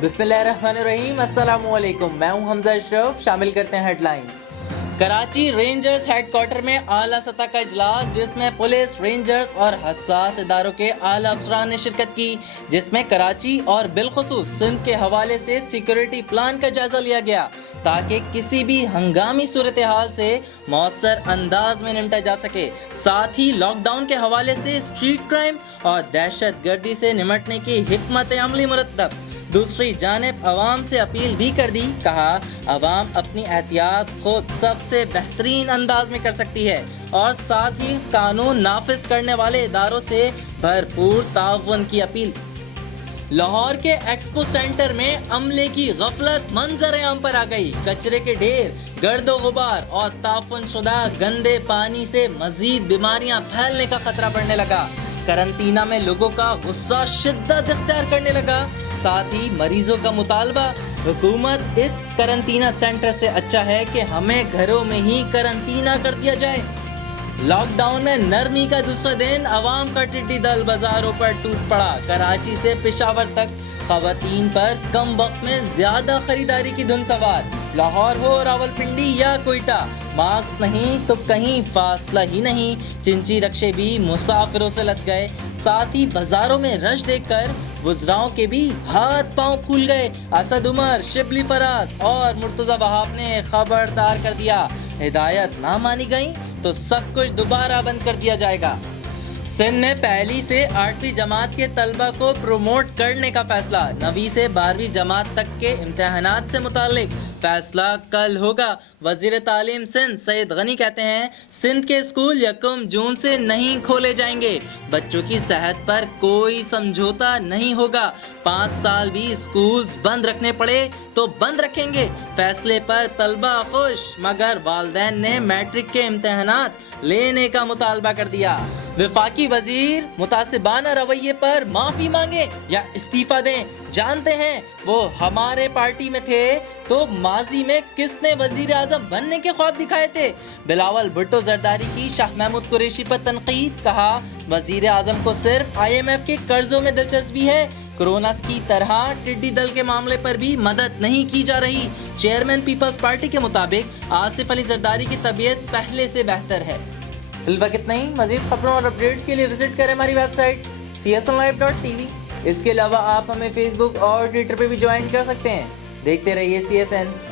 बिस्मिल्लाहिर्रहमानिर्रहीम, अस्सलाम वालेकुम। मैं हूं हमजा अशरफ। शामिल करते हैं हेडलाइंस। कराची रेंजर्स हेडक्वार्टर में आला सतह का इजलास, जिसमें पुलिस, रेंजर्स और हसास इदारों के आला अफसरान ने शिरकत की, जिसमें कराची और बिलखुसूस सिंध के हवाले से सिक्योरिटी प्लान का जायजा लिया गया ताकि किसी भी हंगामी सूरत हाल से मौसर अंदाज में निपटा जा सके। साथ ही लॉकडाउन के हवाले से स्ट्रीट क्राइम और दहशत गर्दी से निमटने की हिकमत अमली मुरतब। दूसरी जानिब अवाम से अपील भी कर दी, कहा अवाम अपनी एहतियात खुद सबसे बेहतरीन अंदाज में कर सकती है और साथ ही कानून नाफिज करने वाले इदारों से भरपूर ताउन की अपील। लाहौर के एक्सपो सेंटर में अमले की गफलत मंजर आम पर आ गई। कचरे के ढेर, गर्दो गुबार और ताफुन शुदा गंदे पानी से मजीद बीमारियां फैलने का खतरा बढ़ने लगा। करंटीना में लोगों का गुस्सा शिद्दत इख्तियार करने लगा। साथ ही मरीजों का मुतालबा, हुकूमत इस करंटीना सेंटर से अच्छा है कि हमें घरों में ही करंटीना कर दिया जाए। लॉकडाउन में नरमी का दूसरा दिन, अवाम का टिड्डी दल बाजारों पर टूट पड़ा। कराची से पेशावर तक खवातीन पर कम वक्त में ज्यादा खरीदारी की धुन सवार। लाहौर हो, रावलपिंडी या कोयटा, मास्क नहीं तो कहीं फासला ही नहीं। चिंची रक्शे भी मुसाफिरों से लद गए। साथ ही बाजारों में रश देखकर वुज़राओं के भी हाथ पांव फूल गए। असद उमर, शिबली फराज और मुर्तज़ा वहाब ने खबरदार कर दिया, हिदायत ना मानी गई तो सब कुछ दोबारा बंद कर दिया जाएगा। सिंध में पहली से 8वीं जमात के तलबा को प्रमोट करने का फैसला। 9वीं से 12वीं जमात तक के इम्तिहानात से मुतालिक फैसला कल होगा। वजीर तालीम सिंध सईद गनी कहते हैं, सिंध के स्कूल 1 जून से नहीं खोले जाएंगे। बच्चों की सेहत पर कोई समझौता नहीं होगा। 5 साल भी स्कूल्स बंद रखने पड़े तो बंद रखेंगे। फैसले पर तलबा खुश, मगर वालिदैन ने मैट्रिक के इम्तिहानात लेने का मुतालबा कर दिया। वफाकी वजीर मुतासिबाना रवैये पर माफी मांगे या इस्तीफा दें। जानते हैं वो हमारे पार्टी में थे तो माजी में किसने वजीर आजम बनने के ख्वाब दिखाए थे। बिलावल भुट्टो जरदारी की शाह महमूद कुरैशी पर तनकीद, कहा वजीर आजम को सिर्फ IMF के कर्जों में दिलचस्पी है। कोरोना की तरह टिड्डी दल के मामले पर भी मदद नहीं की जा रही। चेयरमैन पीपल्स पार्टी के मुताबिक आसिफ अली जरदारी की तबीयत पहले से बेहतर है। फिलहाल कितना ही। मजीद खबरों और अपडेट्स के लिए विजिट करें हमारी वेबसाइट csnlive.tv। इसके अलावा आप हमें फेसबुक और ट्विटर पे भी ज्वाइन कर सकते हैं। देखते रहिए CSN।